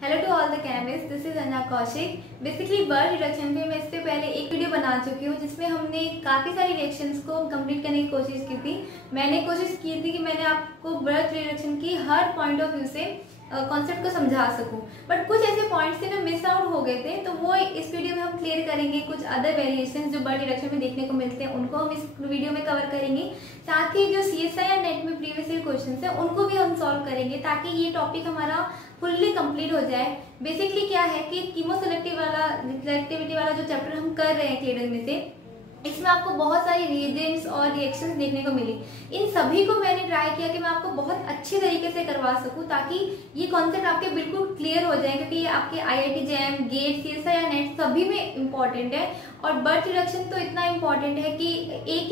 Hello to all the chemist, this is Anna Kaushik. Basically Birch reduction पे मैं इससे पहले एक वीडियो बना चुकी हूँ जिसमें हमने काफ़ी सारी रिएक्शंस को कंप्लीट करने की कोशिश की थी। मैंने कोशिश की थी कि मैंने आपको बर्थ रिडक्शन की हर पॉइंट ऑफ व्यू से कॉन्सेप्ट को समझा सकूं, बट कुछ ऐसे पॉइंट्स थे जो मिस आउट हो गए थे, तो वो इस वीडियो में हम क्लियर करेंगे। कुछ अदर वेरिएशंस जो बर्थ रिडक्शन में देखने को मिलते हैं उनको हम इस वीडियो में कवर करेंगे। साथ ही जो CSI या नेट में प्रीवियस ईयर क्वेश्चंस है उनको भी हम सॉल्व करेंगे ताकि ये टॉपिक हमारा फुल्ली कंप्लीट हो जाए। बेसिकली क्या है कि सेलेक्टिविटी वाला जो चैप्टर हम कर रहे हैं क्लियर में से, इसमें आपको बहुत सारी रीजेंट्स और रिएक्शंस देखने को मिली। इन सभी को मैंने ट्राई किया कि मैं आपको बहुत अच्छे तरीके से करवा सकूं ताकि ये कॉन्सेप्ट आपके बिल्कुल क्लियर हो जाए, क्योंकि ये आपके IIT JAM, गेट, CSI या नेट सभी में इम्पॉर्टेंट है। और बर्थ रिडक्शन तो इतना इम्पॉर्टेंट है कि एक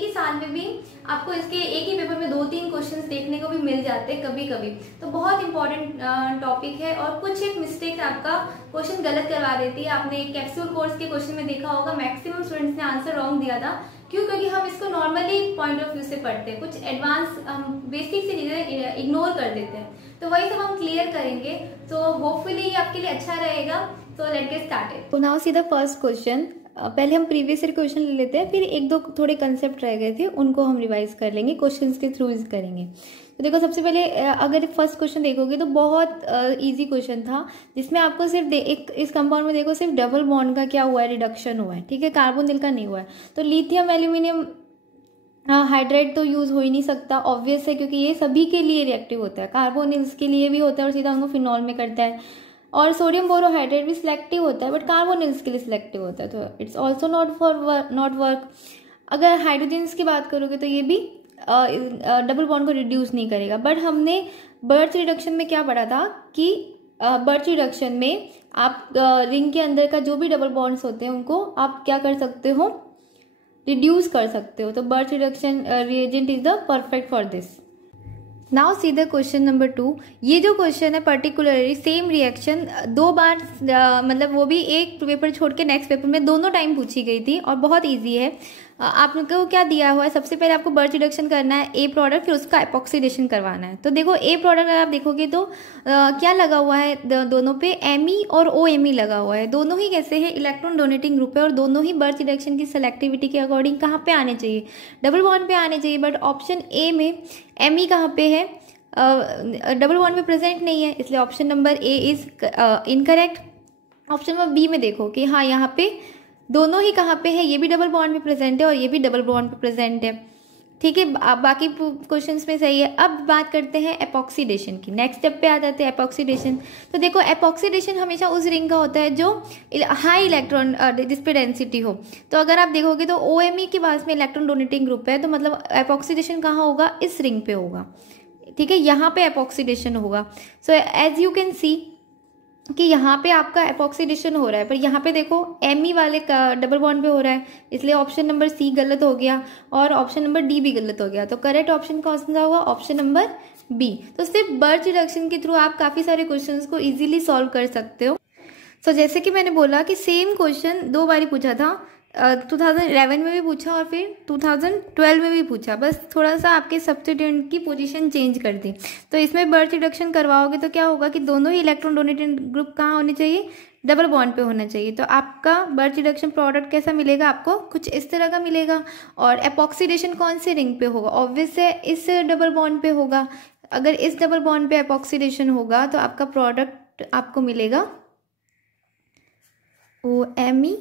ही साल में भी आपको इसके एक ही पेपर में 2-3 क्वेश्चंस देखने को भी मिल जाते हैं कभी कभी, तो बहुत इंपॉर्टेंट टॉपिक है। और कुछ एक मिस्टेक्स आपका क्वेश्चन गलत करवा देती है। आपने कैप्सूल कोर्स के क्वेश्चन में देखा होगा, मैक्सिमम स्टूडेंट्स ने आंसर रॉन्ग दिया था। क्यों? क्योंकि हम इसको नॉर्मली पॉइंट ऑफ व्यू से पढ़ते हैं, कुछ एडवांस हम बेसिक सी चीजें इग्नोर कर देते हैं, तो वही सब हम क्लियर करेंगे। तो होपफुली ये आपके लिए अच्छा रहेगा। तो लेट्स गेट स्टार्टेड। तो now see the first question. पहले हम प्रीवियस ईयर क्वेश्चन ले लेते हैं, फिर एक दो थोड़े कंसेप्ट रह गए थे उनको हम रिवाइज कर लेंगे, क्वेश्चंस के थ्रू करेंगे। तो देखो, सबसे पहले अगर फर्स्ट क्वेश्चन देखोगे तो बहुत इजी क्वेश्चन था, जिसमें आपको सिर्फ एक इस कंपाउंड में देखो सिर्फ डबल बॉन्ड का क्या हुआ है, रिडक्शन हुआ है, ठीक है, कार्बोनिल का नहीं हुआ है। तो लिथियम एल्यूमिनियम हाइड्राइड तो यूज हो ही नहीं सकता, ऑब्वियस है, क्योंकि ये सभी के लिए रिएक्टिव होता है, कार्बोनिल्स के लिए भी होता है और सीधा उनको फिनॉल में करता है। और सोडियम बोरोहाइड्रेट भी सिलेक्टिव होता है, बट कार्बोनिल्स के लिए सिलेक्टिव होता है, तो इट्स ऑल्सो नॉट वर्क। अगर हाइड्रोजन्स की बात करोगे तो ये भी डबल बॉन्ड को रिड्यूस नहीं करेगा। बट हमने बर्थ रिडक्शन में क्या पढ़ा था कि बर्थ रिडक्शन में आप रिंग के अंदर का जो भी डबल बॉन्ड्स होते हैं उनको आप क्या कर सकते हो, रिड्यूस कर सकते हो। तो birth reduction reagent is the perfect for this. Now see the question number 2। ये जो क्वेश्चन है पर्टिकुलरली सेम रिएक्शन 2 बार मतलब वो भी एक पेपर छोड़ के नेक्स्ट पेपर में दोनों टाइम पूछी गई थी और बहुत इजी है। आपको क्या दिया हुआ है, सबसे पहले आपको बर्थ रिडक्शन करना है A प्रोडक्ट, फिर उसका एपॉक्सीडेशन करवाना है। तो देखो A प्रोडक्ट अगर आप देखोगे तो क्या लगा हुआ है, दोनों पे Me और OMe लगा हुआ है। दोनों ही कैसे हैं, इलेक्ट्रॉन डोनेटिंग ग्रुप है और दोनों ही बर्थ रिडक्शन की सेलेक्टिविटी के अकॉर्डिंग कहाँ पे आने चाहिए, डबल बॉन्ड पे आने चाहिए। बट ऑप्शन A में Me कहाँ पे है, डबल बॉन्ड पे प्रेजेंट नहीं है, इसलिए option number A is incorrect. Option number B में देखो कि हाँ यहाँ पे दोनों ही कहाँ पे है, ये भी डबल बॉन्ड पे प्रेजेंट है और ये भी डबल बॉन्ड पे प्रेजेंट है, ठीक है। बाकी क्वेश्चंस में सही है। अब बात करते हैं एपॉक्सीडेशन की, नेक्स्ट स्टेप पे आ जाते हैं एपॉक्सीडेशन। तो देखो, एपॉक्सीडेशन हमेशा उस रिंग का होता है जो हाई इलेक्ट्रॉन जिस पे डेंसिटी हो। तो अगर आप देखोगे तो OMe के पास में इलेक्ट्रॉन डोनेटिंग ग्रुप है, तो मतलब एपॉक्सीडेशन कहाँ होगा, इस रिंग पे होगा, ठीक है, यहाँ पे एपॉक्सीडेशन होगा। So as you can see कि यहाँ पे आपका एपॉक्सीडेशन हो रहा है, पर यहाँ पे देखो Me वाले का डबल बॉन्ड पे हो रहा है, इसलिए ऑप्शन नंबर C गलत हो गया और ऑप्शन नंबर D भी गलत हो गया। तो करेक्ट ऑप्शन कौन सा होगा, ऑप्शन नंबर B। तो सिर्फ बर्थ रिडक्शन के थ्रू आप काफी सारे क्वेश्चंस को इजीली सॉल्व कर सकते हो। सो जैसे कि मैंने बोला कि सेम क्वेश्चन 2 बार पूछा था, 2011 में भी पूछा और फिर 2012 में भी पूछा, बस थोड़ा सा आपके सब्स्टिट्यूएंट की पोजीशन चेंज कर दी। तो इसमें बर्थ रिडक्शन करवाओगे तो क्या होगा कि दोनों ही इलेक्ट्रॉन डोनेटिंग ग्रुप कहाँ होने चाहिए, डबल बॉन्ड पे होना चाहिए। तो आपका बर्थ रिडक्शन प्रोडक्ट कैसा मिलेगा, आपको कुछ इस तरह का मिलेगा। और एपॉक्सीडेशन कौन से रिंग पे होगा, ऑब्वियस है इस डबल बॉन्ड पे होगा। अगर इस डबल बॉन्ड पे एपॉक्सीडेशन होगा तो आपका प्रोडक्ट आपको मिलेगा OMe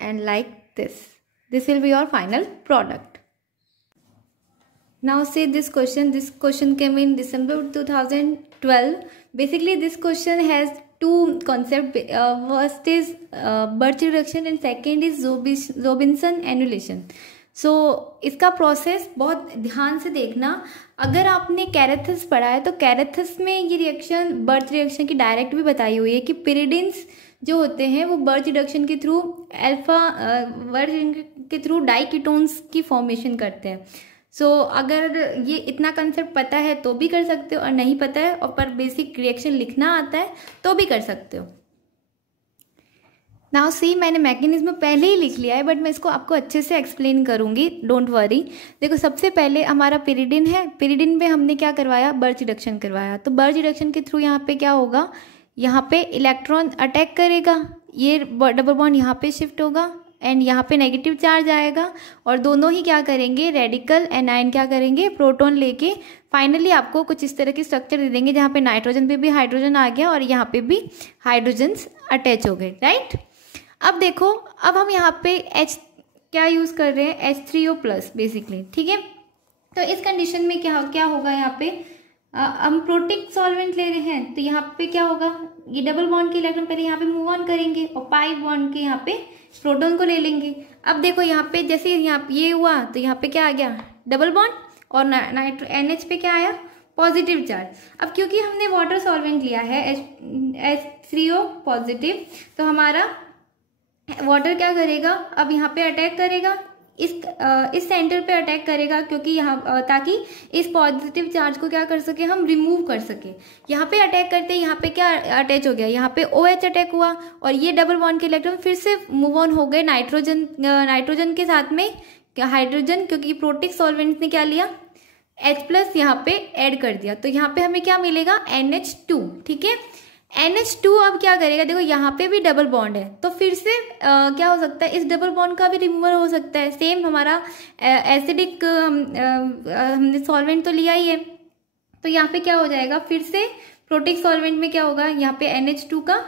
and like this will be your final product. Now see this question came in December 2012. Basically this question has 2 concepts. First is birth reduction and second is Robinson annulation. सो इसका process बहुत ध्यान से देखना। अगर आपने कैरेथस पढ़ा है तो कैरेथस में ये रिएक्शन बर्थ रिएक्शन की डायरेक्ट भी बताई हुई है कि पिरिडिन्स जो होते हैं वो बर्थ रिडक्शन के थ्रू के थ्रू डाइकीटोन्स की फॉर्मेशन करते हैं। सो अगर ये इतना कंसेप्ट पता है तो भी कर सकते हो और नहीं पता है और पर बेसिक रिएक्शन लिखना आता है तो भी कर सकते हो। नाउ सी, मैंने मैकेनिज्म पहले ही लिख लिया है बट मैं इसको आपको अच्छे से एक्सप्लेन करूंगी, डोंट वरी। देखो, सबसे पहले हमारा पिरिडिन है, पिरिडिन पे हमने क्या करवाया, बर्थ रिडक्शन करवाया। तो बर्थ रिडक्शन के थ्रू यहाँ पे क्या होगा, यहाँ पे इलेक्ट्रॉन अटैक करेगा, ये डबल बॉन्ड यहाँ पे शिफ्ट होगा एंड यहाँ पे नेगेटिव चार्ज आएगा और दोनों ही क्या करेंगे, रेडिकल एनायन क्या करेंगे, प्रोटॉन लेके फाइनली आपको कुछ इस तरह की स्ट्रक्चर दे देंगे जहाँ पे नाइट्रोजन पे भी हाइड्रोजन आ गया और यहाँ पे भी हाइड्रोजन्स अटैच हो गए, राइट। अब देखो, अब हम यहाँ पे H क्या यूज़ कर रहे हैं, H3O+ बेसिकली, ठीक है। तो इस कंडीशन में क्या क्या होगा, यहाँ पे हम प्रोटिक सॉल्वेंट ले रहे हैं तो यहाँ पे क्या होगा, ये डबल बॉन्ड के इलेक्ट्रॉन पहले यहाँ पे मूव ऑन करेंगे और पाई बॉन्ड के यहाँ पे प्रोटॉन को ले लेंगे। अब देखो यहाँ पे जैसे यहाँ ये हुआ तो यहाँ पे क्या आ गया, डबल बॉन्ड और NH पे क्या आया, पॉजिटिव चार्ज। अब क्योंकि हमने वाटर सॉल्वेंट लिया है H3O+, तो हमारा वाटर क्या करेगा, अब यहाँ पे अटैक करेगा, इस सेंटर पे अटैक करेगा, क्योंकि यहाँ ताकि इस पॉजिटिव चार्ज को क्या कर सके, हम रिमूव कर सके। यहाँ पे अटैक करते यहाँ पे क्या अटैच हो गया, यहाँ पे OH अटैक हुआ और ये डबल बॉन्ड के इलेक्ट्रॉन फिर से मूव ऑन हो गए नाइट्रोजन के साथ में हाइड्रोजन, क्योंकि प्रोटिक सॉल्वेंट ने क्या लिया, H+ यहाँ पे ऐड कर दिया। तो यहाँ पे हमें क्या मिलेगा, NH2, ठीक है। NH2 अब क्या करेगा, देखो यहाँ पे भी डबल बॉन्ड है तो फिर से क्या हो सकता है, इस डबल बॉन्ड का भी रिमूवल हो सकता है। सेम हमारा एसिडिक हमने सॉल्वेंट तो लिया ही है, तो यहाँ पे क्या हो जाएगा, फिर से प्रोटिक सॉल्वेंट में क्या होगा, यहाँ पे NH2 का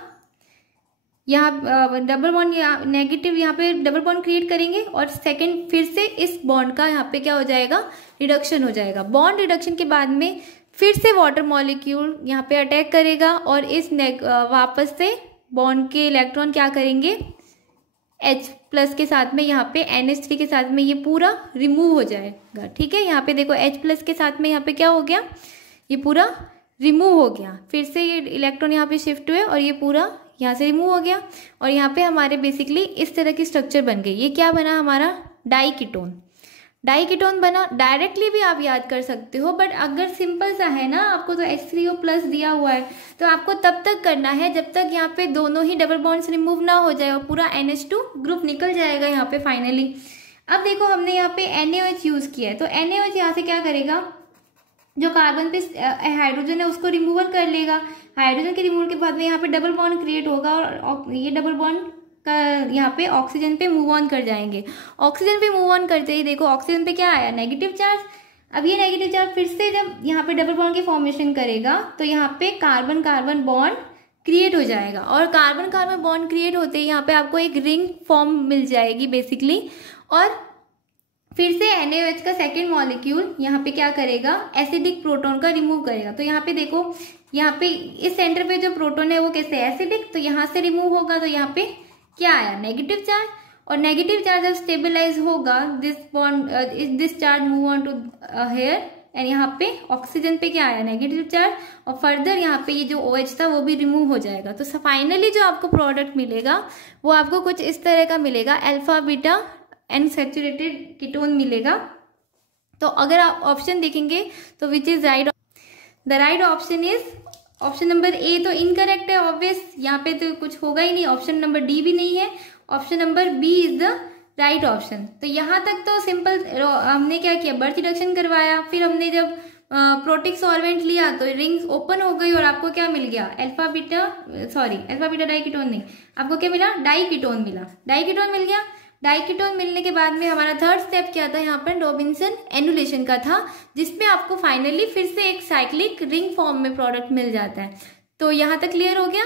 यहाँ डबल बॉन्ड, नेगेटिव यहाँ पे डबल बॉन्ड क्रिएट करेंगे और सेकेंड फिर से इस बॉन्ड का यहाँ पे क्या हो जाएगा, रिडक्शन हो जाएगा। बॉन्ड रिडक्शन के बाद में फिर से वाटर मॉलिक्यूल यहाँ पे अटैक करेगा और इस वापस से बॉन्ड के इलेक्ट्रॉन क्या करेंगे, H+ के साथ में यहाँ पे NH3 के साथ में ये पूरा रिमूव हो जाएगा, ठीक है। यहाँ पे देखो H+ के साथ में यहाँ पे क्या हो गया, ये पूरा रिमूव हो गया, फिर से ये इलेक्ट्रॉन यहाँ पे शिफ्ट हुए और ये पूरा यहाँ से रिमूव हो गया और यहाँ पे हमारे बेसिकली इस तरह की स्ट्रक्चर बन गई। ये क्या बना हमारा, डाइकीटोन बना। डायरेक्टली भी आप याद कर सकते हो, बट अगर सिंपल सा है ना, आपको तो H3O+ दिया हुआ है तो आपको तब तक करना है जब तक यहाँ पे दोनों ही डबल बॉन्ड्स रिमूव ना हो जाए और पूरा NH2 ग्रुप निकल जाएगा यहाँ पे फाइनली। अब देखो हमने यहाँ पे NaOH यूज किया है तो NaOH यहाँ से क्या करेगा, जो कार्बन पे हाइड्रोजन है उसको रिमूवल कर लेगा। हाइड्रोजन के रिमूवल के बाद में यहाँ पे डबल बॉन्ड क्रिएट होगा और ये डबल बॉन्ड का यहाँ पे ऑक्सीजन पे मूव ऑन कर जाएंगे। ऑक्सीजन पे मूव ऑन करते ही देखो ऑक्सीजन पे क्या आया, नेगेटिव चार्ज। अब ये नेगेटिव चार्ज फिर से जब यहाँ पे डबल बॉन्ड की फॉर्मेशन करेगा तो यहाँ पे कार्बन कार्बन बॉन्ड क्रिएट हो जाएगा और कार्बन कार्बन बॉन्ड क्रिएट होते ही यहाँ पे आपको एक रिंग फॉर्म मिल जाएगी बेसिकली। और फिर से NaOH का सेकेंड मॉलिक्यूल यहाँ पे क्या करेगा, एसिडिक प्रोटॉन का रिमूव करेगा। तो यहाँ पे देखो, यहाँ पे इस सेंटर पे जो प्रोटॉन है वो कैसे एसिडिक, तो यहाँ से रिमूव होगा तो यहाँ पे क्या आया, नेगेटिव चार्ज। और नेगेटिव चार्ज जब स्टेबलाइज होगा, this charge move on to here and यहाँ पे ऑक्सीजन पे क्या आया, नेगेटिव चार्ज। और फर्दर यहाँ पे ये जो OH था वो भी रिमूव हो जाएगा। तो फाइनली जो आपको प्रोडक्ट मिलेगा वो आपको कुछ इस तरह का मिलेगा, alpha beta and saturated ketone मिलेगा। तो अगर आप ऑप्शन देखेंगे तो which is right, the right option is option number A. तो इनकरेक्ट है ऑब्वियस, यहाँ पे तो कुछ होगा ही नहीं। ऑप्शन नंबर डी भी नहीं है, option number B is the right option. तो यहाँ तक तो सिंपल, हमने क्या किया, बर्थ रिडक्शन करवाया, फिर हमने जब प्रोटिक सॉल्वेंट लिया तो रिंग्स ओपन हो गई और आपको क्या मिल गया, अल्फा बीटा डाइकीटोन नहीं, आपको क्या मिला, डाइकीटोन मिला, डाइकीटोन मिल गया। डाइकीटोन मिलने के बाद में हमारा थर्ड स्टेप क्या था, यहाँ पर रॉबिन्सन एनुलेशन का था, जिसमें आपको फाइनली फिर से एक साइक्लिक रिंग फॉर्म में प्रोडक्ट मिल जाता है। तो यहाँ तक क्लियर हो गया।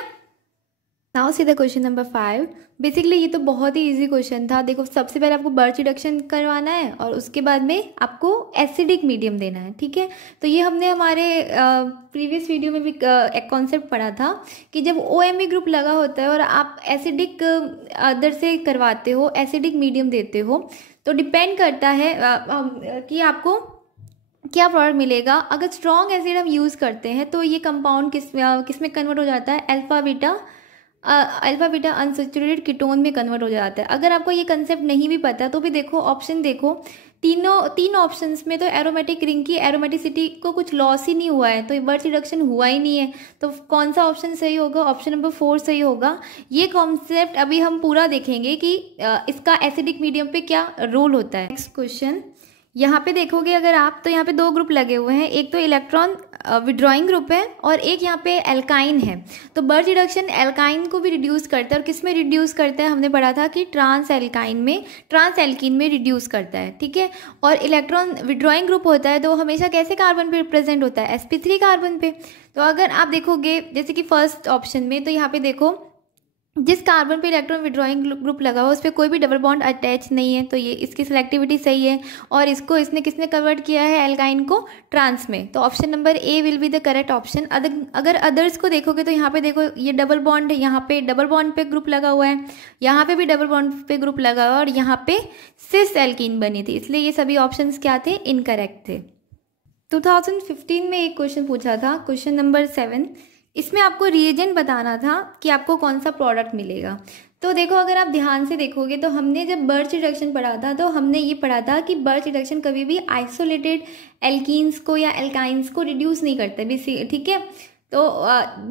Now see the question number 5। Basically ये तो बहुत ही इजी क्वेश्चन था। देखो सबसे पहले आपको बर्थ रिडक्शन करवाना है और उसके बाद में आपको एसिडिक मीडियम देना है, ठीक है। तो ये हमने हमारे प्रीवियस वीडियो में भी एक कॉन्सेप्ट पढ़ा था कि जब OMe ग्रुप लगा होता है और आप एसिडिक अदर से करवाते हो, एसिडिक मीडियम देते हो, तो डिपेंड करता है कि आपको क्या प्रोडक्ट मिलेगा। अगर स्ट्रॉन्ग एसिड हम यूज़ करते हैं तो ये कंपाउंड किस में कन्वर्ट हो जाता है, अल्फा बीटा अनसैचुरेटेड कीटोन में कन्वर्ट हो जाता है। अगर आपको ये कंसेप्ट नहीं भी पता तो भी देखो ऑप्शन देखो, तीन ऑप्शंस में तो एरोमेटिक रिंग की एरोमेटिसिटी को कुछ लॉस ही नहीं हुआ है, तो बर्थ रिडक्शन हुआ ही नहीं है। तो कौन सा ऑप्शन सही होगा, ऑप्शन नंबर 4 सही होगा। ये कॉन्सेप्ट अभी हम पूरा देखेंगे कि इसका एसिडिक मीडियम पे क्या रोल होता है। नेक्स्ट क्वेश्चन, यहाँ पे देखोगे अगर आप, तो यहाँ पे दो ग्रुप लगे हुए हैं, एक तो इलेक्ट्रॉन विड्रॉइंग ग्रुप है और एक यहाँ पे एल्काइन है। तो बर्च रिडक्शन एल्काइन को भी रिड्यूस करता है, और किस में रिड्यूस करता है, हमने पढ़ा था कि ट्रांस एल्कीन में रिड्यूस करता है, ठीक है। और इलेक्ट्रॉन विड्रॉइंग ग्रुप होता है तो हमेशा कैसे कार्बन पे प्रेजेंट होता है, sp3 कार्बन पे। तो अगर आप देखोगे जैसे कि फर्स्ट ऑप्शन में, तो यहाँ पे देखो जिस कार्बन पे इलेक्ट्रॉन विड्रॉइंग ग्रुप लगा हुआ उस पर कोई भी डबल बॉन्ड अटैच नहीं है, तो ये इसकी सिलेक्टिविटी सही है। और इसको इसने किसने कन्वर्ट किया है, एल्काइन को ट्रांस में। तो option number A will be the correct option. अगर अदर्स को देखोगे तो यहाँ पे देखो ये डबल बॉन्ड है, यहाँ पे डबल बॉन्ड पे ग्रुप लगा हुआ है, यहाँ पे भी डबल बॉन्ड पे ग्रुप लगा हुआ है, और यहाँ पे सिस एल्कीन बनी थी, इसलिए ये सभी ऑप्शन क्या थे, इनकरेक्ट थे। 2015 में एक क्वेश्चन पूछा था, क्वेश्चन नंबर 7। इसमें आपको रिएजेंट बताना था कि आपको कौन सा प्रोडक्ट मिलेगा। तो देखो अगर आप ध्यान से देखोगे तो हमने जब बर्च रिडक्शन पढ़ा था तो हमने ये पढ़ा था कि बर्च रिडक्शन कभी भी आइसोलेटेड एल्कीन्स को या एल्काइंस को रिड्यूस नहीं करता है, ठीक है। तो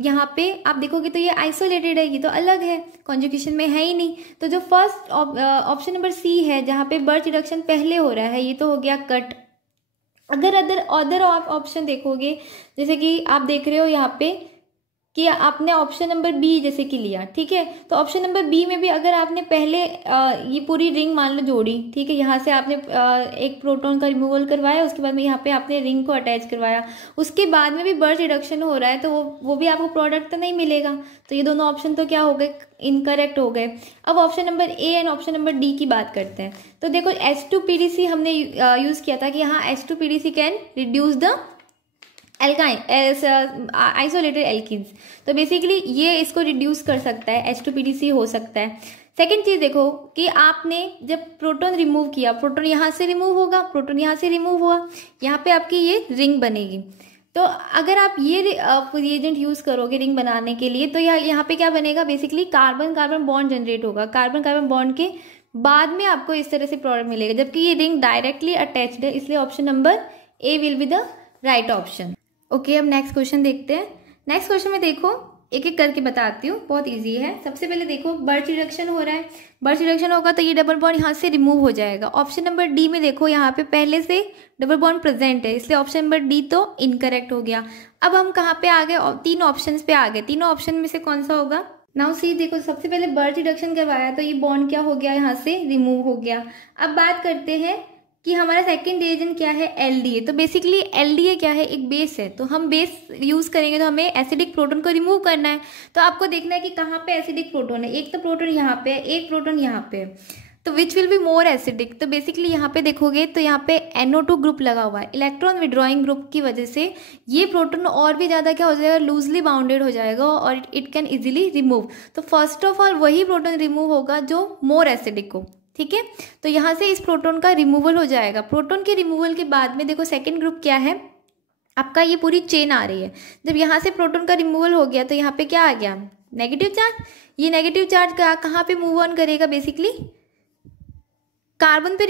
यहाँ पे आप देखोगे तो ये आइसोलेटेड है, ये तो अलग है, कॉन्जुगेशन में है ही नहीं। तो जो फर्स्ट ऑप्शन नंबर सी है जहाँ पे बर्च रिडक्शन पहले हो रहा है, ये तो हो गया कट। अगर अदर ऑप्शन देखोगे, जैसे कि आप देख रहे हो यहाँ पे कि आपने ऑप्शन नंबर बी जैसे कि लिया, ठीक है। तो ऑप्शन नंबर बी में भी अगर आपने पहले ये पूरी रिंग मान लो जोड़ी, ठीक है, यहाँ से आपने एक प्रोटॉन का रिमूवल करवाया, उसके बाद में यहाँ पे आपने रिंग को अटैच करवाया, उसके बाद में भी बर्च रिडक्शन हो रहा है, तो वो भी आपको प्रोडक्ट तो नहीं मिलेगा। तो ये दोनों ऑप्शन तो क्या हो गए, इनकरेक्ट हो गए। अब option number A and option number D की बात करते हैं। तो देखो H2PDC हमने यूज किया था कि यहाँ H2PDC can reduce the alkyne isolated alkenes. तो बेसिकली ये इसको रिड्यूस कर सकता है, H2PDC हो सकता है। सेकेंड चीज देखो कि आपने जब प्रोटॉन रिमूव किया, प्रोटॉन यहाँ से रिमूव होगा, प्रोटॉन यहाँ से रिमूव हुआ, यहाँ पे आपकी ये रिंग बनेगी। तो अगर आप ये रिएजेंट यूज करोगे रिंग बनाने के लिए, तो यहाँ पे क्या बनेगा, basically carbon carbon bond generate होगा, कार्बन कार्बन बॉन्ड के बाद में आपको इस तरह से प्रोडक्ट मिलेगा, जबकि ये रिंग डायरेक्टली अटैच्ड है, इसलिए option number A will be the right option. Okay, अब नेक्स्ट क्वेश्चन देखते हैं। नेक्स्ट क्वेश्चन में देखो एक एक करके बताती हूँ, बहुत इजी है। सबसे पहले देखो बर्च रिडक्शन हो रहा है, बर्च रिडक्शन होगा तो ये डबल बॉन्ड यहाँ से रिमूव हो जाएगा। ऑप्शन नंबर डी में देखो यहाँ पे पहले से डबल बॉन्ड प्रेजेंट है, इसलिए ऑप्शन नंबर डी तो इनकरेक्ट हो गया। अब हम कहाँ पे आ गए, तीन ऑप्शन पे आ गए, तीनों ऑप्शन में से कौन सा होगा। नाउ सी देखो सबसे पहले बर्च रिडक्शन करवाया तो ये बॉन्ड क्या हो गया, यहाँ से रिमूव हो गया। अब बात करते हैं कि हमारा सेकंड रिएजेंट क्या है, एलडीए। तो बेसिकली एलडीए क्या है, एक बेस है, तो हम बेस यूज करेंगे तो हमें एसिडिक प्रोटॉन को रिमूव करना है। तो आपको देखना है कि कहाँ पे एसिडिक प्रोटॉन है, एक तो प्रोटॉन यहाँ पे है, एक प्रोटॉन यहाँ पे है, तो which will be more acidic. तो बेसिकली यहाँ पे देखोगे तो यहाँ पे NO2 ग्रुप लगा हुआ है, इलेक्ट्रॉन विड्रॉइंग ग्रुप की वजह से ये प्रोटॉन और भी ज्यादा क्या हो जाएगा, लूजली बाउंडेड हो जाएगा और इट कैन इजिली रिमूव। तो फर्स्ट ऑफ ऑल वही प्रोटॉन रिमूव होगा जो मोर एसिडिक हो, ठीक है। तो यहाँ से इस प्रोटॉन का रिमूवल हो जाएगा। प्रोटॉन के रिमूवल के बाद में देखो सेकंड ग्रुप क्या है आपका, ये पूरी चेन आ रही है। जब यहाँ से प्रोटॉन का रिमूवल हो गया तो यहाँ पे क्या आ गया, नेगेटिव चार्ज। ये नेगेटिव चार्ज कहाँ पे मूव ऑन करेगा, बेसिकली कार्बन पे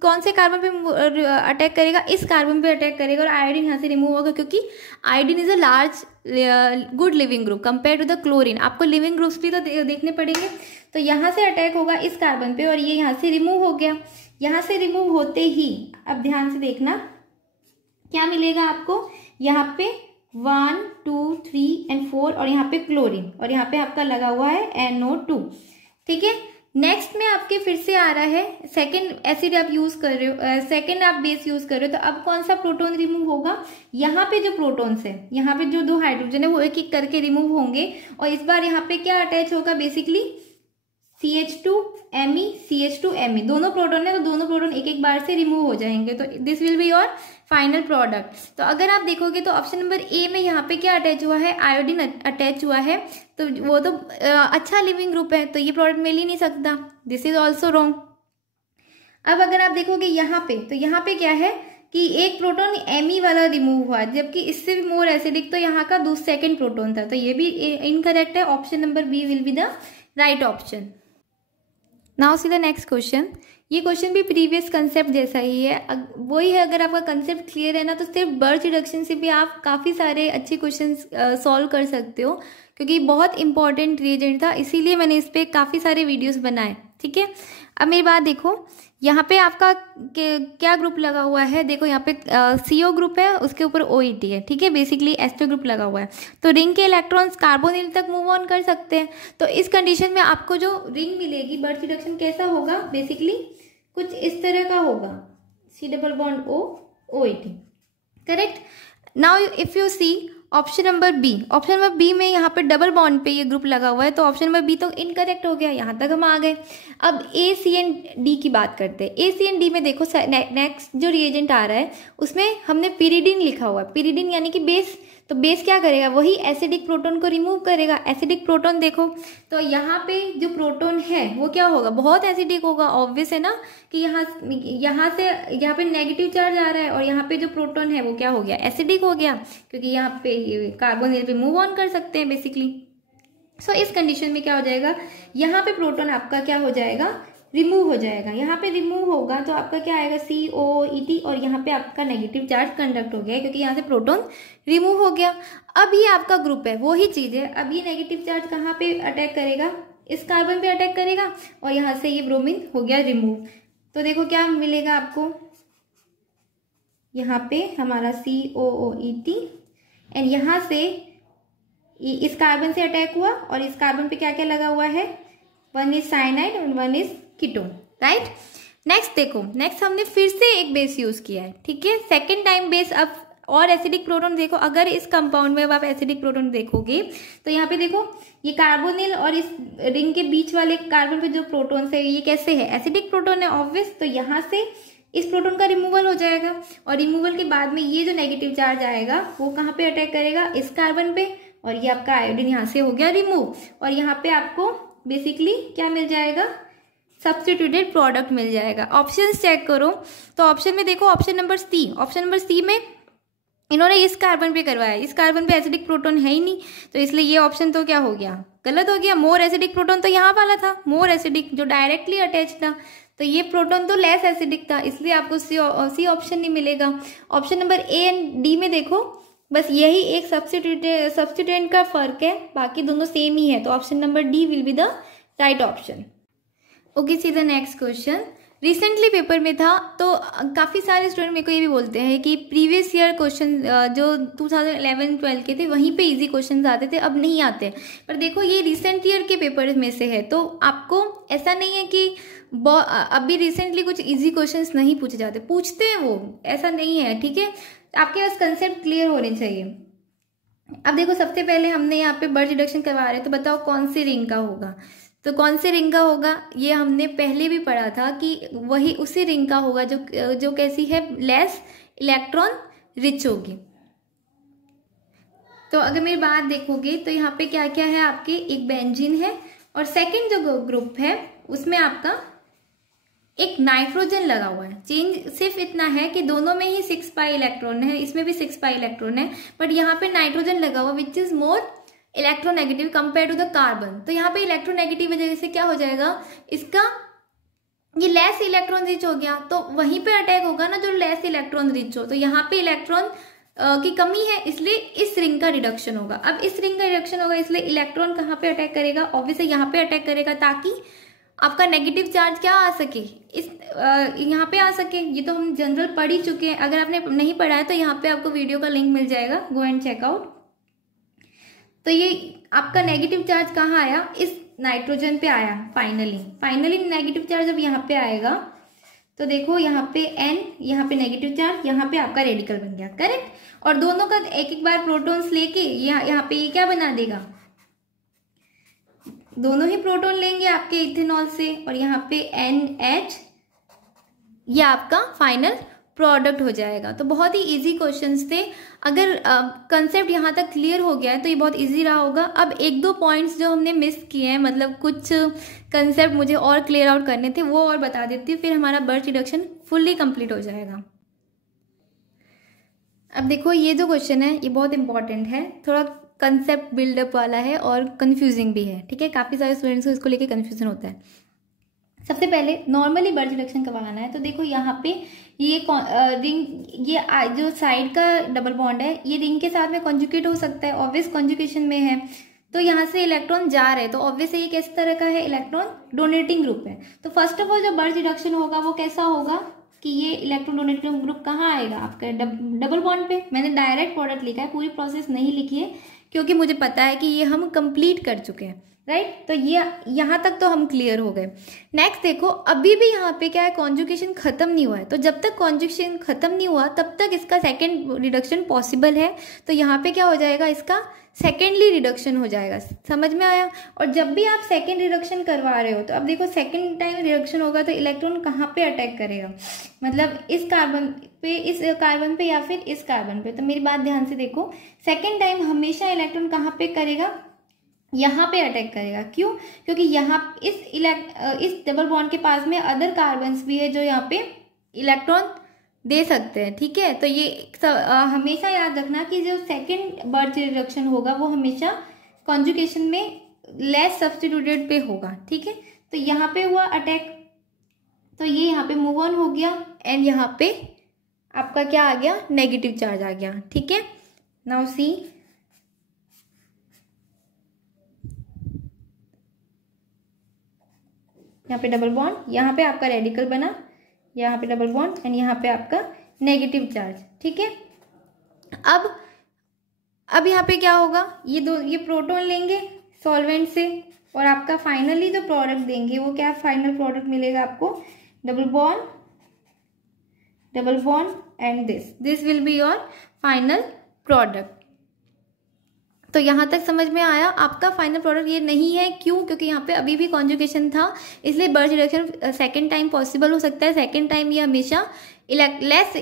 कौन से कार्बन पे अटैक करेगा, इस कार्बन पे अटैक करेगा, और आयोडीन यहाँ से रिमूव होगा, क्योंकि iodine is a large good leaving group compare to the chlorine. आपको लिविंग ग्रुप्स भी तो देखने पड़ेंगे। तो यहाँ से अटैक होगा इस कार्बन पे और ये यहाँ से रिमूव हो गया। यहाँ से रिमूव होते ही अब ध्यान से देखना क्या मिलेगा आपको, यहाँ पे 1 2 3 एंड 4 और यहाँ पे क्लोरीन, और यहाँ पे आपका लगा हुआ है NO2, ठीक है। नेक्स्ट में आपके फिर से आ रहा है सेकेंड एसिड आप यूज कर रहे हो, सेकेंड आप बेस यूज कर रहे हो, तो अब कौन सा प्रोटॉन रिमूव होगा, यहाँ पे जो प्रोटॉन्स है, यहाँ पे जो दो हाइड्रोजन है वो एक एक करके रिमूव होंगे, और इस बार यहाँ पे क्या अटैच होगा, बेसिकली CH2Me CH2Me, दोनों प्रोटॉन है तो दोनों प्रोटॉन एक एक बार से रिमूव हो जाएंगे। तो this will be your final product. तो अगर आप देखोगे तो ऑप्शन नंबर ए में यहाँ पे क्या अटैच हुआ है, आयोडीन अटैच हुआ है, तो वो तो अच्छा लिविंग ग्रुप है, तो ये प्रोडक्ट मिल ही नहीं सकता, दिस इज ऑल्सो रॉन्ग। अब अगर आप देखोगे यहाँ पे, तो यहाँ पे क्या है कि एक प्रोटॉन एमी वाला रिमूव हुआ, जबकि इससे भी मोर एसिडिक तो यहाँ का सेकंड प्रोटॉन था, तो ये भी इनकरेक्ट है। Option number B will be the right option. Now see the next question. ये क्वेश्चन भी प्रीवियस कंसेप्ट जैसा ही है, वही है। अगर आपका कंसेप्ट क्लियर है ना, तो सिर्फ बर्च रिडक्शन से भी आप काफ़ी सारे अच्छे क्वेश्चंस सॉल्व कर सकते हो, क्योंकि बहुत इंपॉर्टेंट रिएजेंट था, इसीलिए मैंने इस पर काफ़ी सारे वीडियोस बनाए। ठीक है। अब मेरी बात देखो, यहाँ पे आपका क्या ग्रुप लगा हुआ है, देखो यहाँ पे CO ग्रुप है, उसके ऊपर OET है, ठीक है, बेसिकली एस्टर ग्रुप लगा हुआ है। तो रिंग के इलेक्ट्रॉन्स कार्बोनिल तक मूव ऑन कर सकते हैं। तो इस कंडीशन में आपको जो रिंग मिलेगी, बर्च रिडक्शन कैसा होगा, बेसिकली कुछ इस तरह का होगा, C double bond O OET, correct. Now if you see option number B में यहाँ पे डबल बॉन्ड पे ये ग्रुप लगा हुआ है, तो ऑप्शन नंबर बी तो इनकरेक्ट हो गया, यहाँ तक हम आ गए। अब A C एंड D की बात करते हैं। A C एंड D में देखो नेक्स्ट जो रिएजेंट आ रहा है उसमें हमने पिरिडिन लिखा हुआ है, पिरिडिन यानी कि बेस। तो बेस क्या करेगा, वही एसिडिक प्रोटोन को रिमूव करेगा। एसिडिक प्रोटोन देखो, तो यहाँ पे जो प्रोटोन है वो क्या होगा, बहुत एसिडिक होगा, ऑब्वियस है ना कि यहाँ पे नेगेटिव चार्ज आ रहा है और यहाँ पे जो प्रोटोन है वो क्या हो गया, एसिडिक हो गया, क्योंकि यहाँ पे कार्बोनिल पे मूव ऑन कर सकते हैं बेसिकली। सो इस कंडीशन में क्या हो जाएगा, यहाँ पे प्रोटोन आपका क्या हो जाएगा, रिमूव हो जाएगा। यहाँ पे रिमूव होगा तो आपका क्या आएगा, COET, और यहाँ पे आपका नेगेटिव चार्ज कंडक्ट हो गया क्योंकि यहाँ से प्रोटोन रिमूव हो गया। अब ये आपका ग्रुप है, वही चीज है। अब ये नेगेटिव चार्ज कहाँ पे अटैक करेगा, इस कार्बन पे अटैक करेगा, और यहाँ से ये ब्रोमीन हो गया रिमूव। तो देखो क्या मिलेगा आपको, यहाँ पे हमारा COOET, एंड यहाँ से इस कार्बन से अटैक हुआ और इस कार्बन पे क्या क्या लगा हुआ है, वन इज साइनाइड और one is ketone, right. Next देखो, नेक्स्ट हमने फिर से एक बेस यूज किया है, ठीक है, सेकेंड टाइम बेस। अब और एसिडिक प्रोटोन देखो, अगर इस कंपाउंड में अब आप एसिडिक प्रोटोन देखोगे तो यहाँ पे देखो ये कार्बोनिल और इस रिंग के बीच वाले कार्बन पे जो प्रोटोन है ये कैसे है, एसिडिक प्रोटोन है ऑब्वियस। तो यहाँ से इस प्रोटोन का रिमूवल हो जाएगा, और रिमूवल के बाद में ये जो नेगेटिव चार्ज आएगा वो कहाँ पे अटैक करेगा, इस कार्बन पे, और ये आपका आयोडीन यहाँ से हो गया रिमूव। और यहाँ पे आपको बेसिकली क्या मिल जाएगा, सब्स्टिट्यूटेड प्रोडक्ट मिल जाएगा। ऑप्शंस चेक करो, तो ऑप्शन में देखो ऑप्शन नंबर सी में इन्होंने इस कार्बन पे करवाया, इस कार्बन पे एसिडिक प्रोटोन है ही नहीं, तो इसलिए ये ऑप्शन तो क्या हो गया, गलत हो गया। मोर एसिडिक प्रोटोन तो यहाँ वाला था, मोर एसिडिक जो डायरेक्टली अटैच था, तो ये प्रोटोन तो लेस एसिडिक था, इसलिए आपको सी ऑप्शन नहीं मिलेगा। Option number A and D में देखो बस यही एक सब्स्टिट्यूएंट का फर्क है, बाकी दोनों सेम ही है, तो option number D will be the right option. Okay, C the next question. Recently paper में था, तो काफ़ी सारे स्टूडेंट मेरे को ये भी बोलते हैं कि प्रीवियस ईयर क्वेश्चन जो 2011-12 के थे वहीं पे इजी क्वेश्चंस आते थे, अब नहीं आते। पर देखो ये रिसेंट ईयर के पेपर में से है, तो आपको ऐसा नहीं है कि अभी रिसेंटली कुछ इजी क्वेश्चंस नहीं पूछे जाते, पूछते हैं वो, ऐसा नहीं है, ठीक है। आपके पास कंसेप्ट क्लियर होने चाहिए। अब देखो सबसे पहले हमने यहाँ पे बर्च रिडक्शन करवा रहे हैं, तो बताओ कौन सी रिंग का होगा, तो कौन से रिंग का होगा, ये हमने पहले भी पढ़ा था कि वही उसी रिंग का होगा जो कैसी है, लेस इलेक्ट्रॉन रिच होगी। तो अगर मेरी बात देखोगे तो यहाँ पे क्या क्या है आपके, एक बेंजीन है, और सेकंड जो ग्रुप है उसमें आपका एक नाइट्रोजन लगा हुआ है। चेंज सिर्फ इतना है कि दोनों में ही 6 पाई इलेक्ट्रॉन है, इसमें भी 6 पाई इलेक्ट्रॉन है, बट यहाँ पे नाइट्रोजन लगा हुआ which is more electronegative compare to the carbon. तो यहाँ पे इलेक्ट्रोनेगेटिव वजह से क्या हो जाएगा, इसका ये लेस इलेक्ट्रॉन रिच हो गया, तो वहीं पे अटैक होगा ना जो लेस इलेक्ट्रॉन रिच हो, तो यहाँ पे इलेक्ट्रॉन की कमी है, इसलिए इस रिंग का रिडक्शन होगा। अब इस रिंग का रिडक्शन होगा, इसलिए इलेक्ट्रॉन कहाँ पे अटैक करेगा, ऑब्वियसली यहाँ पे अटैक करेगा, ताकि आपका नेगेटिव चार्ज क्या आ सके, इस यहाँ पे आ सके। ये तो हम जनरल पढ़ ही चुके हैं, अगर आपने नहीं पढ़ा है तो यहाँ पे आपको वीडियो का लिंक मिल जाएगा, गो एंड चेक आउट। तो ये आपका नेगेटिव चार्ज कहाँ आया, इस नाइट्रोजन पे आया। फाइनली नेगेटिव चार्ज जब यहाँ पे आएगा तो देखो यहाँ पे N, यहाँ पे नेगेटिव चार्ज, यहाँ पे आपका रेडिकल बन गया, करेक्ट। और दोनों का एक एक बार प्रोटॉन्स लेके यहाँ पे ये क्या बना देगा, दोनों ही प्रोटॉन लेंगे आपके इथेनॉल से, और यहाँ पे NH, ये आपका फाइनल प्रोडक्ट हो जाएगा। तो बहुत ही इजी क्वेश्चंस थे, अगर कंसेप्ट यहाँ तक क्लियर हो गया है तो ये बहुत इजी रहा होगा। अब एक दो पॉइंट्स जो हमने मिस किए हैं, मतलब कुछ कंसेप्ट मुझे और क्लियर आउट करने थे, वो और बता देती हूँ, फिर हमारा बर्च रिडक्शन फुल्ली कंप्लीट हो जाएगा। अब देखो ये जो क्वेश्चन है ये बहुत इंपॉर्टेंट है, थोड़ा कंसेप्ट बिल्डअप वाला है और कंफ्यूजिंग भी है, ठीक है, काफ़ी सारे स्टूडेंट्स को इसको लेके कंफ्यूजन होता है। सबसे पहले नॉर्मली बर्च रिडक्शन करवाना है, तो देखो यहाँ पे ये रिंग, ये जो साइड का डबल बॉन्ड है ये रिंग के साथ में कॉन्जुगेट हो सकता है, ऑब्वियस कॉन्जुगेशन में है, तो यहाँ से इलेक्ट्रॉन जा रहे हैं, तो ऑब्वियसली ये किस तरह का है, इलेक्ट्रॉन डोनेटिंग ग्रुप है। तो फर्स्ट ऑफ ऑल जो बर्च रिडक्शन होगा वो कैसा होगा कि ये इलेक्ट्रॉन डोनेटिंग ग्रुप कहाँ आएगा, आपका डबल बॉन्ड पे। मैंने डायरेक्ट प्रोडक्ट लिखा है, पूरी प्रोसेस नहीं लिखी है क्योंकि मुझे पता है कि ये हम कंप्लीट कर चुके हैं, राइट। तो ये यहाँ तक तो हम क्लियर हो गए। नेक्स्ट देखो, अभी भी यहाँ पे क्या है, कॉन्जुगेशन खत्म नहीं हुआ है। तो जब तक कॉन्जुगेशन खत्म नहीं हुआ तब तक इसका सेकेंड रिडक्शन पॉसिबल है। तो यहाँ पे क्या हो जाएगा, इसका सेकेंडली रिडक्शन हो जाएगा। समझ में आया। और जब भी आप सेकेंड रिडक्शन करवा रहे हो तो अब देखो सेकेंड टाइम रिडक्शन होगा तो इलेक्ट्रॉन कहाँ पे अटैक करेगा, मतलब इस कार्बन पे या फिर इस कार्बन पे। तो मेरी बात ध्यान से देखो, सेकेंड टाइम हमेशा इलेक्ट्रॉन कहाँ पे करेगा, यहाँ पे अटैक करेगा। क्यों? क्योंकि यहाँ इस डबल बॉन्ड के पास में अदर कार्बन्स भी है जो यहाँ पे इलेक्ट्रॉन दे सकते हैं, ठीक है। तो ये हमेशा याद रखना कि जो सेकंड बर्च रिडक्शन होगा वो हमेशा कॉन्जुगेशन में लेस सब्स्टिट्यूटेड पे होगा, ठीक है। तो यहाँ पे हुआ अटैक, तो ये यहाँ पे मूव ऑन हो गया एंड यहाँ पे आपका क्या आ गया, नेगेटिव चार्ज आ गया, ठीक है। नाउ सी, यहाँ पे डबल बॉन्ड, यहाँ पे आपका रेडिकल बना, यहाँ पे डबल बॉन्ड एंड यहाँ पे आपका नेगेटिव चार्ज, ठीक है। अब यहाँ पे क्या होगा, ये प्रोटॉन लेंगे सॉल्वेंट से और आपका फाइनली जो प्रोडक्ट देंगे वो क्या फाइनल प्रोडक्ट मिलेगा आपको, double bond and this will be your final product. तो यहाँ तक समझ में आया। आपका फाइनल प्रोडक्ट ये नहीं है, क्यों? क्योंकि यहाँ पे अभी भी कॉन्जुगेशन था, इसलिए birch reduction second time possible हो सकता है। सेकेंड टाइम ये हमेशा लेस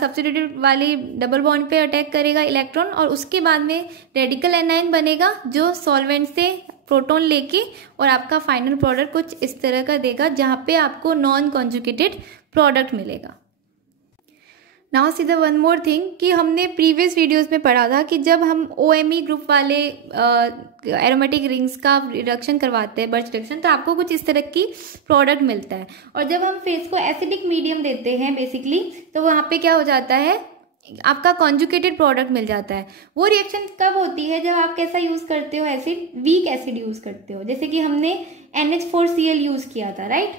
सब्स्टिट्यूटेड वाली डबल बॉन्ड पे अटैक करेगा इलेक्ट्रॉन और उसके बाद में रेडिकल एनायन बनेगा जो सॉल्वेंट से प्रोटॉन लेके और आपका फाइनल प्रोडक्ट कुछ इस तरह का देगा जहाँ पे आपको नॉन कॉन्जुगेटेड प्रोडक्ट मिलेगा। Now see the one more thing कि हमने प्रीवियस वीडियोस में पढ़ा था कि जब हम OMe ग्रुप वाले एरोमेटिक रिंग्स का रिडक्शन करवाते हैं, बर्च रिडक्शन, तो आपको कुछ इस तरह की प्रोडक्ट मिलता है। और जब हम फेस को एसिडिक मीडियम देते हैं बेसिकली, तो वहाँ पे क्या हो जाता है, आपका कॉन्जुगेटेड प्रोडक्ट मिल जाता है। वो रिएक्शन कब होती है, जब आप कैसा यूज करते हो, एसिड, वीक एसिड यूज करते हो, जैसे कि हमने NH4Cl यूज किया था, राइट।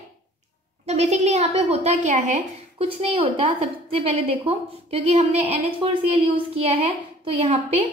तो बेसिकली यहाँ पे होता क्या है, कुछ नहीं होता। सबसे पहले देखो, क्योंकि हमने NH4Cl यूज किया है तो यहाँ पे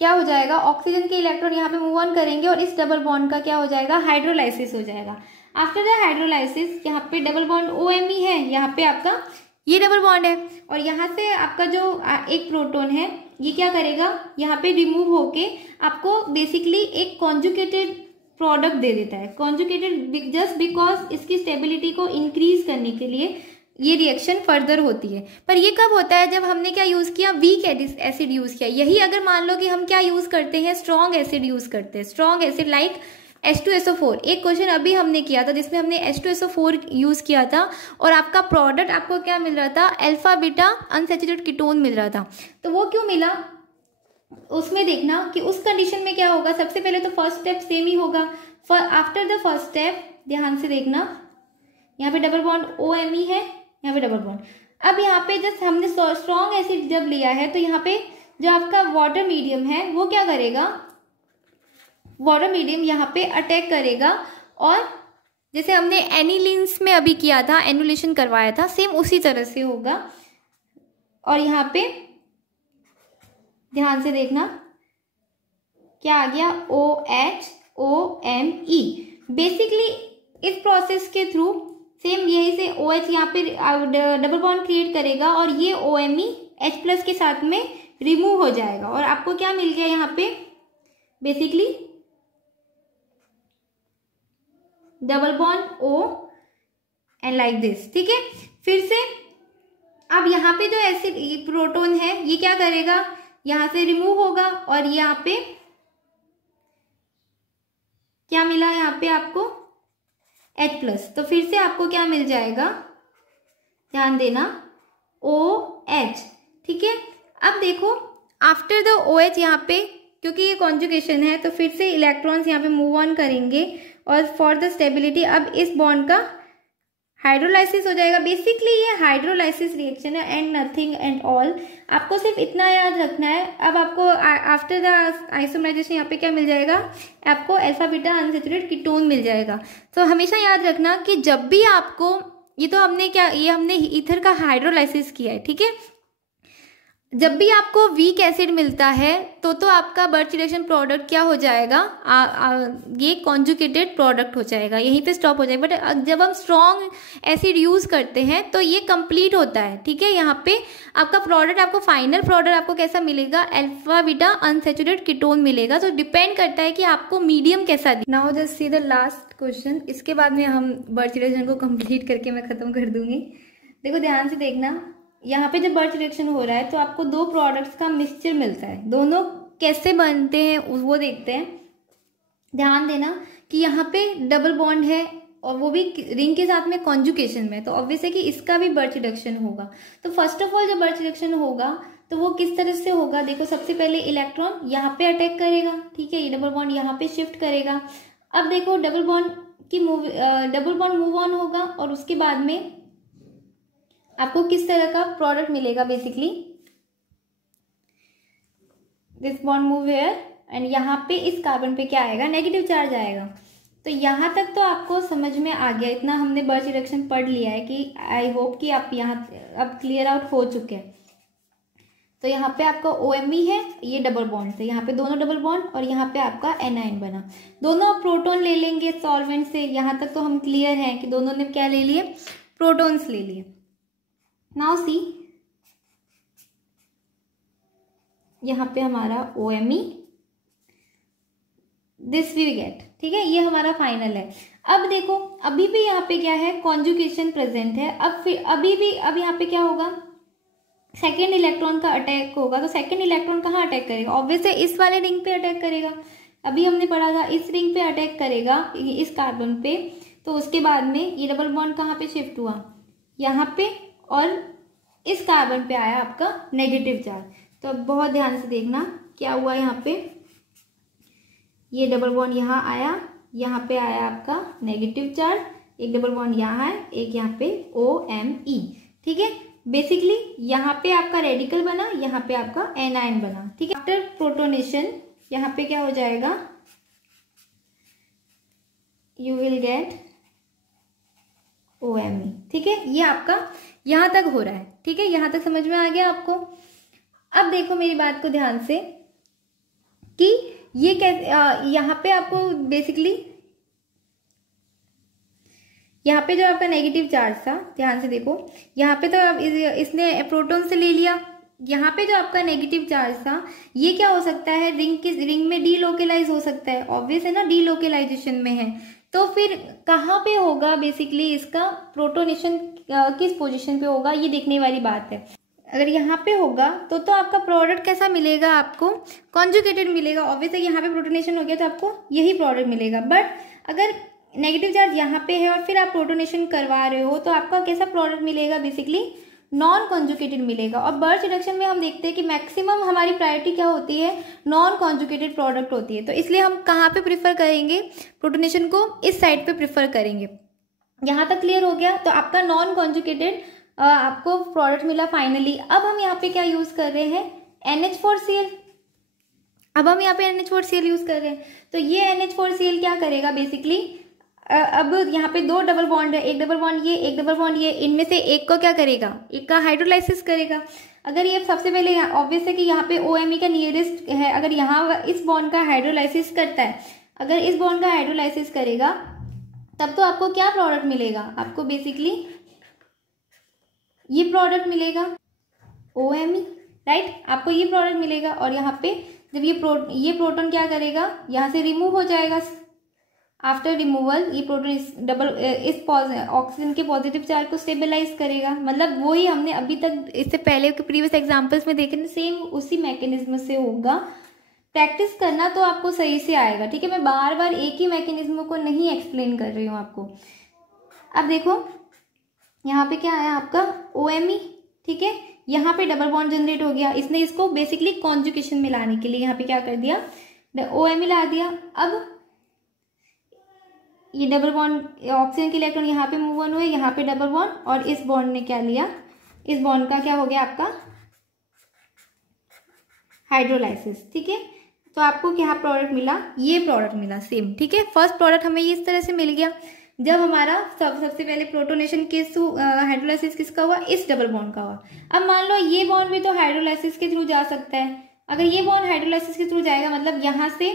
क्या हो जाएगा, ऑक्सीजन के इलेक्ट्रॉन यहाँ पे मूव ऑन करेंगे और इस डबल बॉन्ड का क्या हो जाएगा, हाइड्रोलाइसिस हो जाएगा। आफ्टर द हाइड्रोलाइसिस यहाँ पे डबल बॉन्ड OMe है, यहाँ पे आपका ये डबल बॉन्ड है और यहाँ से आपका जो एक प्रोटॉन है ये क्या करेगा, यहाँ पे रिमूव होके आपको बेसिकली एक कॉन्जुगेटेड प्रोडक्ट दे देता है। कॉन्जुगेटेड जस्ट बिकॉज इसकी स्टेबिलिटी को इंक्रीज करने के लिए ये रिएक्शन फर्दर होती है। पर ये कब होता है, जब हमने क्या यूज किया, वीक एसिड यूज किया। यही अगर मान लो कि हम क्या यूज करते हैं, स्ट्रॉन्ग एसिड यूज करते हैं, स्ट्रॉन्ग एसिड लाइक H2SO4। एक क्वेश्चन अभी हमने किया था जिसमें हमने H2SO4 यूज किया था और आपका प्रोडक्ट आपको क्या मिल रहा था, अल्फा बीटा अनसैचुरेटेड कीटोन मिल रहा था। तो वो क्यों मिला, उसमें देखना कि उस कंडीशन में क्या होगा। सबसे पहले तो फर्स्ट स्टेप सेम ही होगा। आफ्टर द फर्स्ट स्टेप ध्यान से देखना, यहाँ पे डबल बॉन्ड OMe है, यहाँ पे डबल बॉन्ड। अब यहाँ पे जस्ट हमने स्ट्रॉन्ग एसिड जब लिया है तो यहाँ पे जो आपका वाटर मीडियम है वो क्या करेगा, वाटर मीडियम यहाँ पे अटैक करेगा और जैसे हमने एनिलीन्स में अभी किया था, एनुलेशन करवाया था, सेम उसी तरह से होगा। और यहाँ पे ध्यान से देखना क्या आ गया, OHOMe। बेसिकली इस प्रोसेस के थ्रू सेम यही से OH यहाँ पे डबल बॉन्ड क्रिएट करेगा और ये OMe H+ के साथ में रिमूव हो जाएगा और आपको क्या मिल गया यहाँ पे, basically double bond O and like this, ठीक है। फिर से अब यहाँ पे जो एसिड प्रोटॉन है ये क्या करेगा, यहाँ से रिमूव होगा और यहाँ पे क्या मिला, यहाँ पे आपको H+। तो फिर से आपको क्या मिल जाएगा, ध्यान देना, OH, ठीक है। अब देखो आफ्टर द OH यहाँ पे क्योंकि ये कॉन्जुगेशन है तो फिर से इलेक्ट्रॉन्स यहाँ पे मूव ऑन करेंगे और फॉर द स्टेबिलिटी अब इस बॉन्ड का हाइड्रोलाइसिस हो जाएगा। बेसिकली ये हाइड्रोलाइसिस रिएक्शन है एंड नथिंग एंड ऑल। आपको सिर्फ इतना याद रखना है। अब आपको आफ्टर द आइसोमराइजेशन यहाँ पे क्या मिल जाएगा, आपको अल्फा बीटा अनसैचुरेटेड कीटोन मिल जाएगा। तो हमेशा याद रखना कि जब भी आपको, ये तो हमने क्या, ये हमने ईथर का हाइड्रोलाइसिस किया है, ठीक है। जब भी आपको वीक एसिड मिलता है तो आपका बर्च रिडक्शन प्रोडक्ट क्या हो जाएगा, ये कॉन्जुगेटेड प्रोडक्ट हो जाएगा, यहीं पे स्टॉप हो जाएगा। बट जब हम स्ट्रॉन्ग एसिड यूज करते हैं तो ये कंप्लीट होता है, ठीक है। यहाँ पे आपका प्रोडक्ट, आपको फाइनल प्रोडक्ट आपको कैसा मिलेगा, अल्फा बीटा अनसैचुरेटेड कीटोन मिलेगा। तो डिपेंड करता है कि आपको मीडियम कैसा दी। Now just see the last question, इसके बाद में हम बर्च रिडक्शन को कंप्लीट करके मैं खत्म कर दूंगी। देखो ध्यान से देखना, यहाँ पे जब बर्च रिएक्शन हो रहा है तो आपको दो प्रोडक्ट्स का मिक्सचर मिलता है। दोनों कैसे बनते हैं वो देखते हैं। ध्यान देना कि यहाँ पे डबल बॉन्ड है और वो भी रिंग के साथ में कॉन्जुगेशन में, तो ऑब्वियस है कि इसका भी बर्च रिडक्शन होगा। तो फर्स्ट ऑफ ऑल जब बर्च रिडक्शन होगा तो वो किस तरह से होगा, देखो सबसे पहले इलेक्ट्रॉन यहाँ पे अटैक करेगा, ठीक है, ये डबल बॉन्ड यहाँ पे शिफ्ट करेगा। अब देखो डबल बॉन्ड मूव ऑन होगा और उसके बाद में आपको किस तरह का प्रोडक्ट मिलेगा, basically this bond move here and यहाँ पे इस कार्बन पे क्या आएगा, नेगेटिव चार्ज आएगा। तो यहाँ तक तो आपको समझ में आ गया, इतना हमने बर्च रिडक्शन पढ़ लिया है कि आई होप कि आप यहाँ अब क्लियर आउट हो चुके हैं। तो यहाँ पे आपका OMe है, ये डबल बॉन्ड से, यहाँ पे दोनों डबल बॉन्ड और यहाँ पे आपका एनाइन बना। दोनों प्रोटॉन ले लेंगे सॉल्वेंट से, यहाँ तक तो हम क्लियर हैं कि दोनों ने क्या ले लिए, प्रोटॉन्स ले लिए। नाउ सी, यहाँ पे हमारा OMe, दिस वी गेट, ठीक है, ये हमारा फाइनल है। अब देखो अभी भी यहाँ पे क्या है, कॉन्जुगेशन प्रेजेंट है। अब फिर अब यहाँ पे क्या होगा, सेकेंड इलेक्ट्रॉन का अटैक होगा। तो सेकेंड इलेक्ट्रॉन कहाँ अटैक करेगा, ऑब्वियसली इस वाले रिंग पे अटैक करेगा। अभी हमने पढ़ा था इस रिंग पे अटैक करेगा, इस कार्बन पे। तो उसके बाद में ये डबल बॉन्ड कहाँ पे शिफ्ट हुआ, यहाँ पे, और इस कार्बन पे आया आपका नेगेटिव चार्ज। तो अब बहुत ध्यान से देखना क्या हुआ, यहाँ पे ये डबल बॉन्ड यहाँ आया, यहाँ पे आया आपका नेगेटिव चार्ज, एक डबल बॉन्ड यहाँ है, एक यहाँ पे OMe, ठीक है। बेसिकली यहाँ पे आपका रेडिकल बना, यहाँ पे आपका एनाइन बना, ठीक है। आफ्टर प्रोटोनेशन यहाँ पे क्या हो जाएगा, यू विल गेट OMe, ठीक है। ये आपका यहां तक हो रहा है, ठीक है, यहां तक समझ में आ गया आपको। अब देखो मेरी बात को ध्यान से कि ये कैसे, यहाँ पे आपको बेसिकली यहाँ पे जो आपका नेगेटिव चार्ज था, ध्यान से देखो, यहाँ पे तो अब इसने प्रोटॉन से ले लिया। यहाँ पे जो आपका नेगेटिव चार्ज था ये क्या हो सकता है, रिंग में डीलोकेलाइज हो सकता है, ऑब्वियस है ना, डीलोकेलाइजेशन में है। तो फिर कहाँ पे होगा बेसिकली इसका प्रोटोनेशन, किस पोजीशन पे होगा, ये देखने वाली बात है। अगर यहाँ पे होगा तो आपका प्रोडक्ट कैसा मिलेगा, आपको कॉन्जुगेटेड मिलेगा। ऑब्वियसली यहाँ पे प्रोटोनेशन हो गया तो आपको यही प्रोडक्ट मिलेगा। बट अगर नेगेटिव चार्ज यहाँ पे है और फिर आप प्रोटोनेशन करवा रहे हो तो आपका कैसा प्रोडक्ट मिलेगा, बेसिकली नॉन कॉन्जुगेटेड मिलेगा। और बर्च रिडक्शन में हम देखते हैं कि मैक्सिमम हमारी प्रायोरिटी क्या होती है, नॉन कॉन्जुगेटेड प्रोडक्ट होती है। तो इसलिए हम कहाँ पे प्रिफर करेंगे, प्रोटोनेशन को इस साइड पे प्रिफर करेंगे। यहाँ तक क्लियर हो गया। तो आपका नॉन कॉन्जुगेटेड आपको प्रोडक्ट मिला फाइनली। अब हम यहाँ पे क्या यूज कर रहे हैं, NH4Cl। अब हम यहाँ पे NH4Cl यूज कर रहे हैं। तो ये NH4Cl क्या करेगा बेसिकली, अब यहाँ पे दो डबल बॉन्ड है, एक डबल बॉन्ड ये, एक डबल बॉन्ड ये, इनमें से एक को क्या करेगा, एक का हाइड्रोलाइसिस करेगा। अगर ये सबसे पहले ऑब्वियस है कि यहाँ पे OMe का नियरेस्ट है, अगर यहाँ इस बॉन्ड का हाइड्रोलाइसिस करता है, अगर इस बॉन्ड का हाइड्रोलाइसिस करेगा तब तो आपको क्या प्रोडक्ट मिलेगा, आपको बेसिकली ये प्रोडक्ट मिलेगा OMe, राइट, आपको ये प्रोडक्ट मिलेगा। और यहाँ पे जब ये प्रोटॉन क्या करेगा, यहाँ से रिमूव हो जाएगा। आफ्टर रिमूवल ये प्रोटॉन इस ऑक्सीजन के पॉजिटिव चार्ज को स्टेबलाइज करेगा। मतलब वही हमने अभी तक इससे पहले के प्रीवियस एग्जांपल्स में देखे, सेम उसी मैकेनिज्म से होगा। प्रैक्टिस करना तो आपको सही से आएगा, ठीक है। मैं बार बार एक ही मैकेनिज्म को नहीं एक्सप्लेन कर रही हूँ आपको। अब देखो यहाँ पे क्या आया आपका OMe, ठीक है। यहाँ पे डबल बॉन्ड जनरेट हो गया, इसने इसको बेसिकली कॉन्जुगेशन में लाने के लिए यहाँ पे क्या कर दिया, OMe ला दिया। अब ये डबल बॉन्ड ऑक्सीजन के इलेक्ट्रॉन यहाँ पे मूव ऑन हुए, यहाँ पे डबल बॉन्ड, और इस बॉन्ड ने क्या लिया, इस बॉन्ड का क्या हो गया आपका हाइड्रोलाइसिस। ठीक है, तो आपको क्या प्रोडक्ट मिला, ये प्रोडक्ट मिला सेम। ठीक है, फर्स्ट प्रोडक्ट हमें इस तरह से मिल गया जब हमारा सबसे पहले प्रोटोनेशन किस हाइड्रोलाइसिस किसका हुआ, इस डबल बॉन्ड का हुआ। अब मान लो ये बॉन्ड भी तो हाइड्रोलाइसिस के थ्रू जा सकता है। अगर ये बॉन्ड हाइड्रोलाइसिस के थ्रू जाएगा मतलब यहाँ से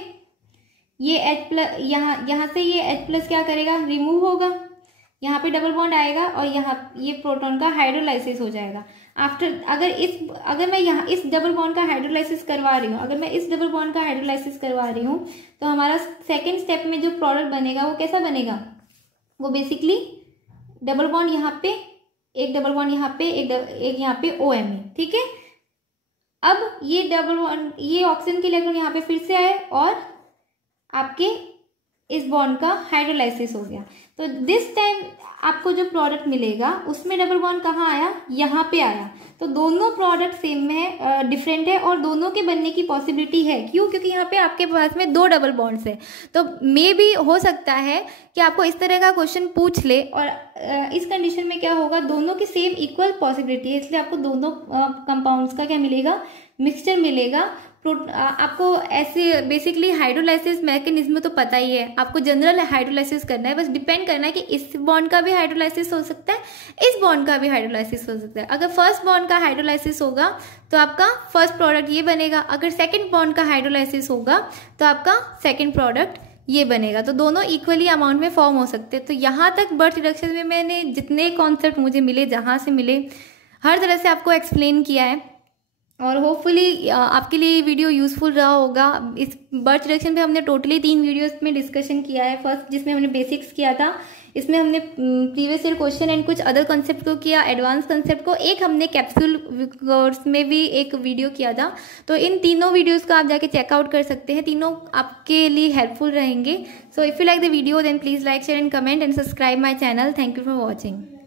ये H+, यहाँ से ये H+ क्या करेगा, रिमूव होगा, यहाँ पे डबल बॉन्ड आएगा और यहाँ ये प्रोटॉन का हाइड्रोलाइसिस हो जाएगा। अगर मैं यहाँ इस डबल बॉन्ड का हाइड्रोलाइसिस करवा रही हूँ, अगर मैं इस डबल बॉन्ड का हाइड्रोलाइसिस करवा रही हूँ तो हमारा सेकेंड स्टेप में जो प्रोडक्ट बनेगा वो कैसा बनेगा, वो बेसिकली डबल बॉन्ड यहाँ पे, एक डबल बॉन्ड यहाँ पे, एक यहाँ पे OMe। ठीक है, अब ये डबल बॉन्ड, ये ऑक्सीजन के इलेक्ट्रॉन यहाँ पे फिर से आए और आपके इस बॉन्ड का हाइड्रोलाइसिस हो गया। तो दिस टाइम आपको जो प्रोडक्ट मिलेगा उसमें डबल बॉन्ड कहाँ आया, यहाँ पे आया। तो दोनों प्रोडक्ट सेम में है, डिफरेंट है, और दोनों के बनने की पॉसिबिलिटी है। क्यों, क्योंकि यहाँ पे आपके पास में 2 डबल बॉन्ड्स है। तो मे भी हो सकता है कि आपको इस तरह का क्वेश्चन पूछ ले, और इस कंडीशन में क्या होगा, दोनों की सेम इक्वल पॉसिबिलिटी है, इसलिए आपको दोनों कंपाउंड्स का क्या मिलेगा, मिक्सचर मिलेगा। आपको ऐसे बेसिकली हाइड्रोलाइसिस मैकेनिज्म तो पता ही है, आपको जनरल हाइड्रोलाइसिस करना है, बस डिपेंड करना है कि इस बॉन्ड का भी हाइड्रोलाइसिस हो सकता है, इस बॉन्ड का भी हाइड्रोलाइसिस हो सकता है। अगर फर्स्ट बॉन्ड का हाइड्रोलाइसिस होगा तो आपका फर्स्ट प्रोडक्ट ये बनेगा, अगर सेकंड बॉन्ड का हाइड्रोलाइसिस होगा तो आपका सेकंड प्रोडक्ट ये बनेगा। तो दोनों इक्वली अमाउंट में फॉर्म हो सकते हैं। तो यहाँ तक बर्थ रिडक्शन में मैंने जितने कॉन्सेप्ट मुझे मिले, जहाँ से मिले, हर तरह से आपको एक्सप्लेन किया है, और होपफुली आपके लिए वीडियो यूजफुल रहा होगा। इस बर्थ रिडक्शन पे हमने टोटली 3 वीडियोस में डिस्कशन किया है। फर्स्ट जिसमें हमने बेसिक्स किया था, इसमें हमने प्रीवियस ईयर क्वेश्चन एंड कुछ अदर कॉन्सेप्ट को किया, एडवांस कॉन्सेप्ट को, एक हमने कैप्सूल कोर्स में भी एक वीडियो किया था। तो इन तीनों वीडियोस को आप जाके चेकआउट कर सकते हैं, तीनों आपके लिए हेल्पफुल रहेंगे। So if you like the video then please like, share and comment and subscribe my channel. Thank you for watching.